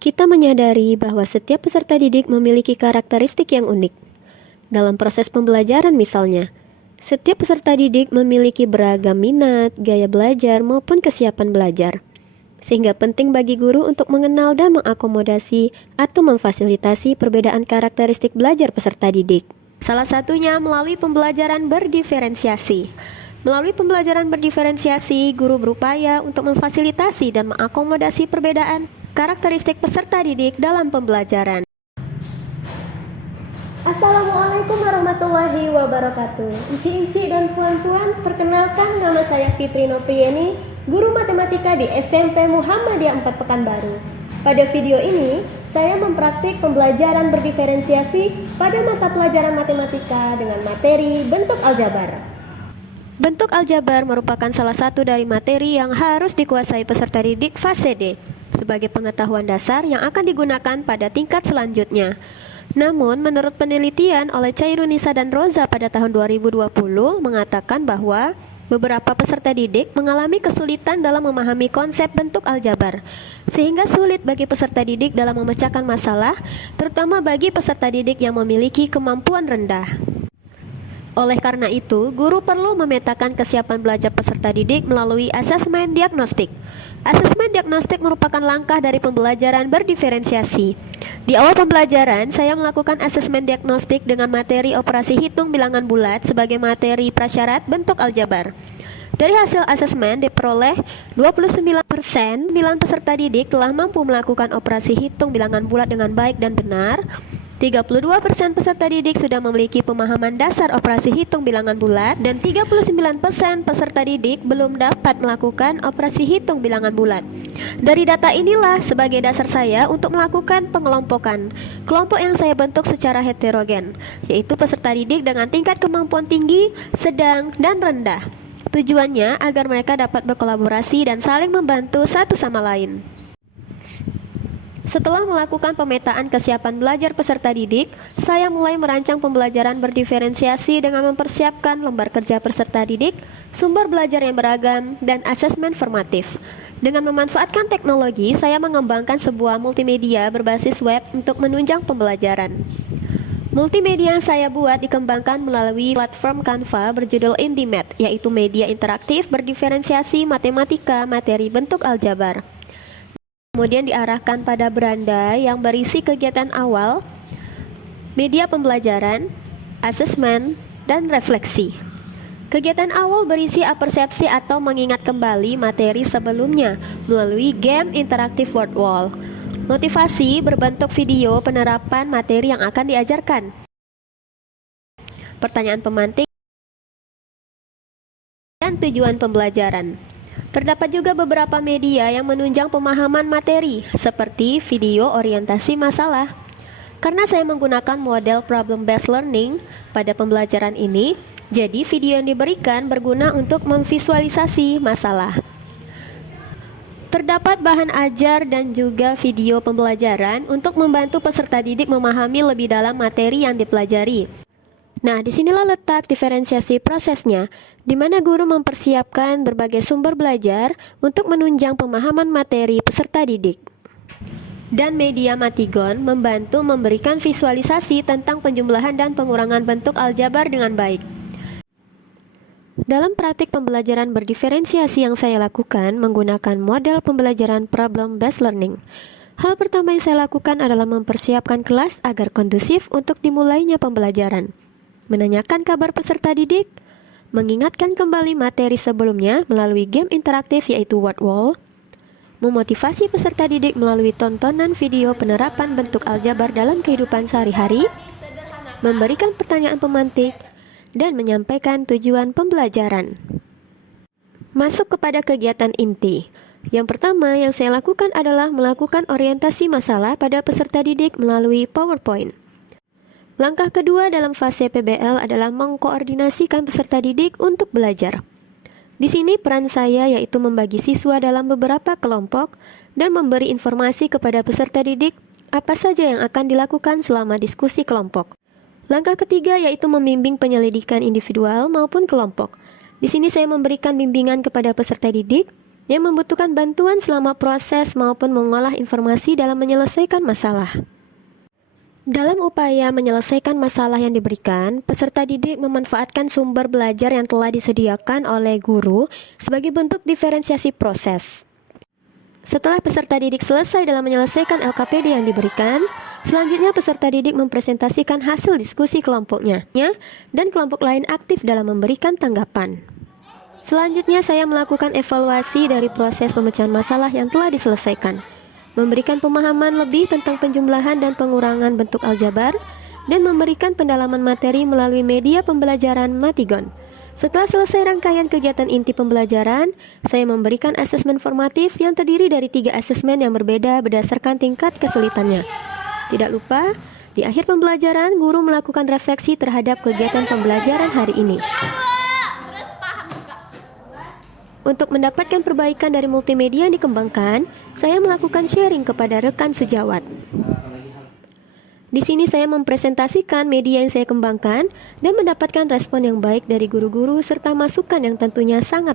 Kita menyadari bahwa setiap peserta didik memiliki karakteristik yang unik. Dalam proses pembelajaran misalnya, setiap peserta didik memiliki beragam minat, gaya belajar, maupun kesiapan belajar. Sehingga penting bagi guru untuk mengenal dan mengakomodasi atau memfasilitasi perbedaan karakteristik belajar peserta didik. Salah satunya melalui pembelajaran berdiferensiasi. Melalui pembelajaran berdiferensiasi, guru berupaya untuk memfasilitasi dan mengakomodasi perbedaan karakteristik peserta didik dalam pembelajaran. Assalamualaikum warahmatullahi wabarakatuh. Inci-inci dan puan-puan, perkenalkan nama saya Fitri Novrieni, guru matematika di SMP Muhammadiyah 4 Pekanbaru. Pada video ini, saya mempraktik pembelajaran berdiferensiasi pada mata pelajaran matematika dengan materi bentuk aljabar. Bentuk aljabar merupakan salah satu dari materi yang harus dikuasai peserta didik fase D sebagai pengetahuan dasar yang akan digunakan pada tingkat selanjutnya. Namun, menurut penelitian oleh Chairunisa dan Roza pada tahun 2020 mengatakan bahwa beberapa peserta didik mengalami kesulitan dalam memahami konsep bentuk aljabar, sehingga sulit bagi peserta didik dalam memecahkan masalah, terutama bagi peserta didik yang memiliki kemampuan rendah. Oleh karena itu, guru perlu memetakan kesiapan belajar peserta didik melalui asesmen diagnostik. Asesmen diagnostik merupakan langkah dari pembelajaran berdiferensiasi. Di awal pembelajaran, saya melakukan asesmen diagnostik dengan materi operasi hitung bilangan bulat sebagai materi prasyarat bentuk aljabar. Dari hasil asesmen diperoleh 29% peserta didik telah mampu melakukan operasi hitung bilangan bulat dengan baik dan benar. 32% peserta didik sudah memiliki pemahaman dasar operasi hitung bilangan bulat dan 39% peserta didik belum dapat melakukan operasi hitung bilangan bulat. Dari data inilah sebagai dasar saya untuk melakukan pengelompokan. Kelompok yang saya bentuk secara heterogen, yaitu peserta didik dengan tingkat kemampuan tinggi, sedang, dan rendah. Tujuannya agar mereka dapat berkolaborasi dan saling membantu satu sama lain. Setelah melakukan pemetaan kesiapan belajar peserta didik, saya mulai merancang pembelajaran berdiferensiasi dengan mempersiapkan lembar kerja peserta didik, sumber belajar yang beragam, dan asesmen formatif. Dengan memanfaatkan teknologi, saya mengembangkan sebuah multimedia berbasis web untuk menunjang pembelajaran. Multimedia yang saya buat dikembangkan melalui platform Canva berjudul IndyMath, yaitu media interaktif berdiferensiasi matematika materi bentuk aljabar. Kemudian diarahkan pada beranda yang berisi kegiatan awal, media pembelajaran, asesmen, dan refleksi. Kegiatan awal berisi apersepsi atau mengingat kembali materi sebelumnya melalui game interaktif word wall. Motivasi berbentuk video penerapan materi yang akan diajarkan. Pertanyaan pemantik dan tujuan pembelajaran. Terdapat juga beberapa media yang menunjang pemahaman materi, seperti video orientasi masalah. Karena saya menggunakan model problem-based learning pada pembelajaran ini, jadi video yang diberikan berguna untuk memvisualisasi masalah. Terdapat bahan ajar dan juga video pembelajaran untuk membantu peserta didik memahami lebih dalam materi yang dipelajari. Nah, disinilah letak diferensiasi prosesnya, di mana guru mempersiapkan berbagai sumber belajar untuk menunjang pemahaman materi peserta didik. Dan media Matigon membantu memberikan visualisasi tentang penjumlahan dan pengurangan bentuk aljabar dengan baik. Dalam praktik pembelajaran berdiferensiasi yang saya lakukan menggunakan model pembelajaran problem-based learning. Hal pertama yang saya lakukan adalah mempersiapkan kelas agar kondusif untuk dimulainya pembelajaran. Menanyakan kabar peserta didik, mengingatkan kembali materi sebelumnya melalui game interaktif yaitu word wall, memotivasi peserta didik melalui tontonan video penerapan bentuk aljabar dalam kehidupan sehari-hari, memberikan pertanyaan pemantik, dan menyampaikan tujuan pembelajaran. Masuk kepada kegiatan inti. Yang pertama yang saya lakukan adalah melakukan orientasi masalah pada peserta didik melalui PowerPoint. Langkah kedua dalam fase PBL adalah mengkoordinasikan peserta didik untuk belajar. Di sini peran saya yaitu membagi siswa dalam beberapa kelompok dan memberi informasi kepada peserta didik apa saja yang akan dilakukan selama diskusi kelompok. Langkah ketiga yaitu membimbing penyelidikan individual maupun kelompok. Di sini saya memberikan bimbingan kepada peserta didik yang membutuhkan bantuan selama proses maupun mengolah informasi dalam menyelesaikan masalah. Dalam upaya menyelesaikan masalah yang diberikan, peserta didik memanfaatkan sumber belajar yang telah disediakan oleh guru sebagai bentuk diferensiasi proses. Setelah peserta didik selesai dalam menyelesaikan LKPD yang diberikan, selanjutnya peserta didik mempresentasikan hasil diskusi kelompoknya, dan kelompok lain aktif dalam memberikan tanggapan. Selanjutnya saya melakukan evaluasi dari proses pemecahan masalah yang telah diselesaikan, memberikan pemahaman lebih tentang penjumlahan dan pengurangan bentuk aljabar, dan memberikan pendalaman materi melalui media pembelajaran Matigon. Setelah selesai rangkaian kegiatan inti pembelajaran, saya memberikan asesmen formatif yang terdiri dari 3 asesmen yang berbeda berdasarkan tingkat kesulitannya. Tidak lupa, di akhir pembelajaran, guru melakukan refleksi terhadap kegiatan pembelajaran hari ini. Untuk mendapatkan perbaikan dari multimedia yang dikembangkan, saya melakukan sharing kepada rekan sejawat. Di sini saya mempresentasikan media yang saya kembangkan dan mendapatkan respon yang baik dari guru-guru serta masukan yang tentunya sangat